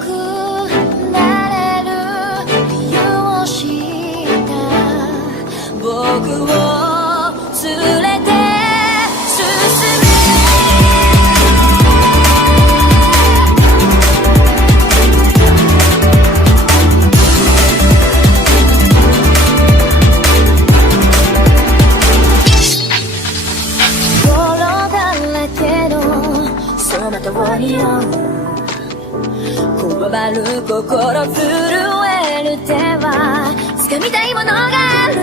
くなれる理由を知った僕を連れて進めにこわばる心震える手は掴みたいものがある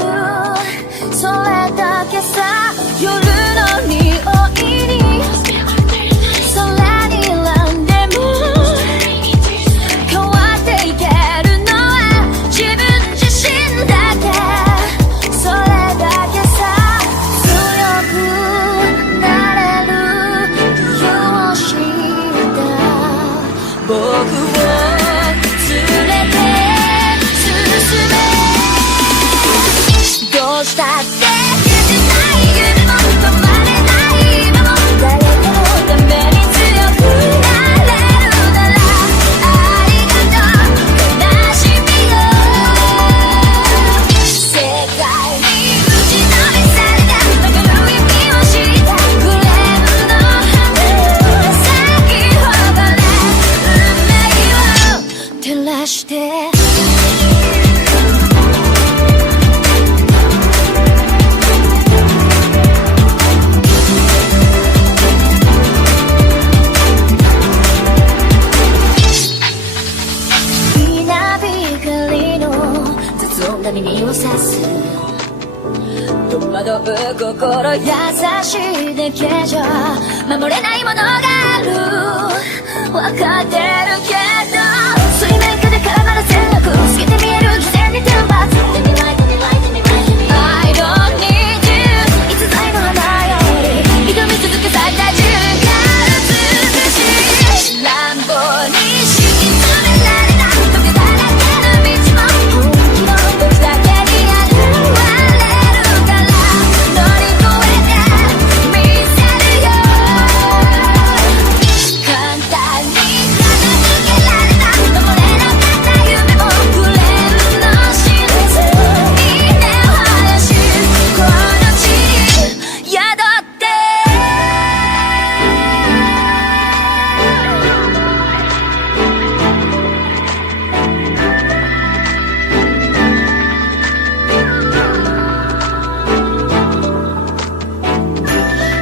それだけさ夜の匂いに空にランでも変わっていけるのは自分自身だけそれだけさ強くなれる理由を知った僕を連れて進めどうしたって消せない夢も止まれない今も誰かのために強くなれるならありがとう悲しみを世界に打ちのめされた残る意味をしたグレーの花咲き誇れ照らして稲光の雑音が耳を刺す戸惑う心優しいだけじゃ守れないものがある分かってるけど水面下で絡まる線路透けて見える偽善に天罰 I don't need you 逸材の花より挑み続け咲いた瞬間美しい乱暴に敷き詰められた時だらけの道も本気の時だけに現れるから乗り越えてみせるよ簡単に片付けられた守れなかった夢もフレームの真実に根を生やしこの地に宿って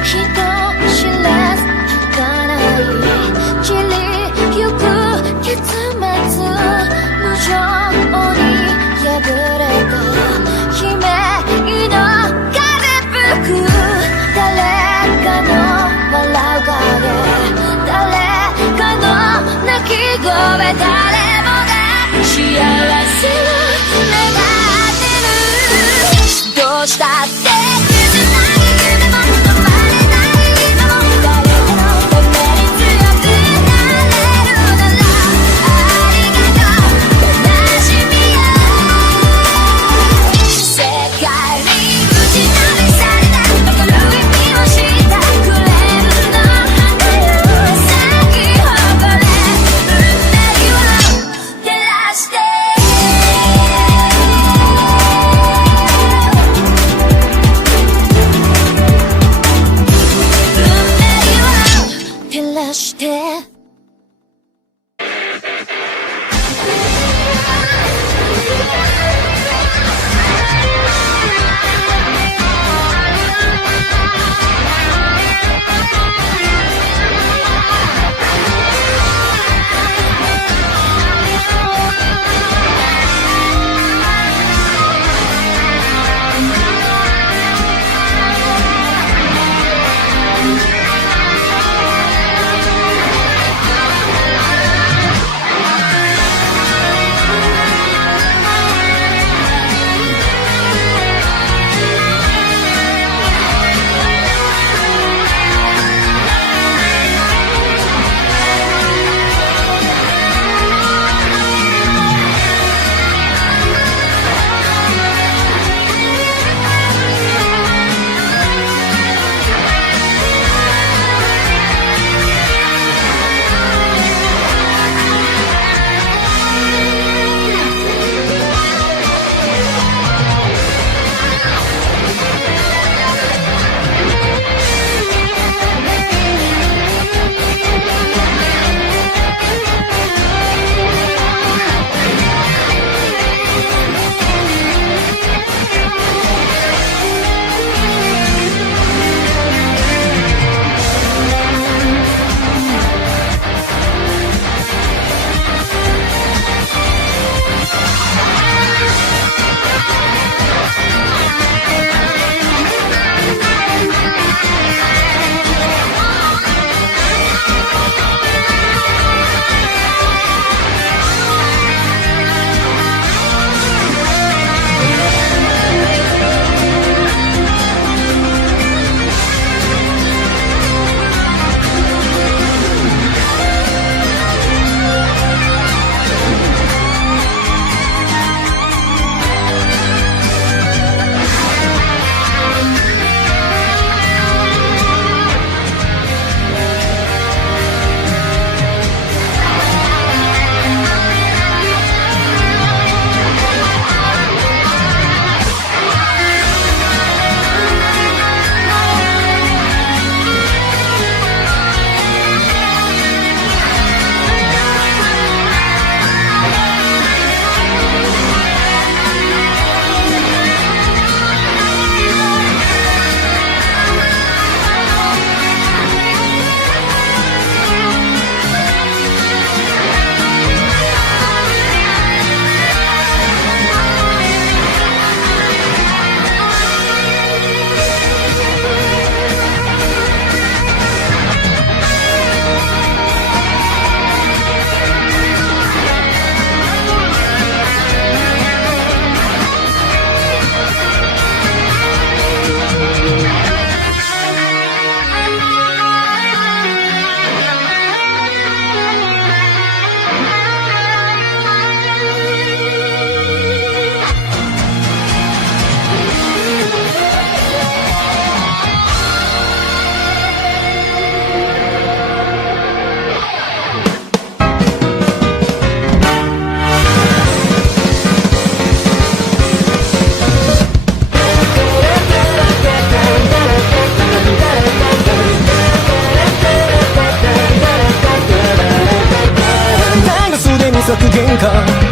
人知れず儚い散りゆく結末無情に破れた悲鳴の風吹く誰かの笑う影誰かの泣き声誰もが幸せを願ってるどうしたって消せない夢も止まれない今も誰かのために強くなれるならありがとう悲しみよ世界に打ちのめされた残る意味をしたグレーの花よ咲き誇れ運命はか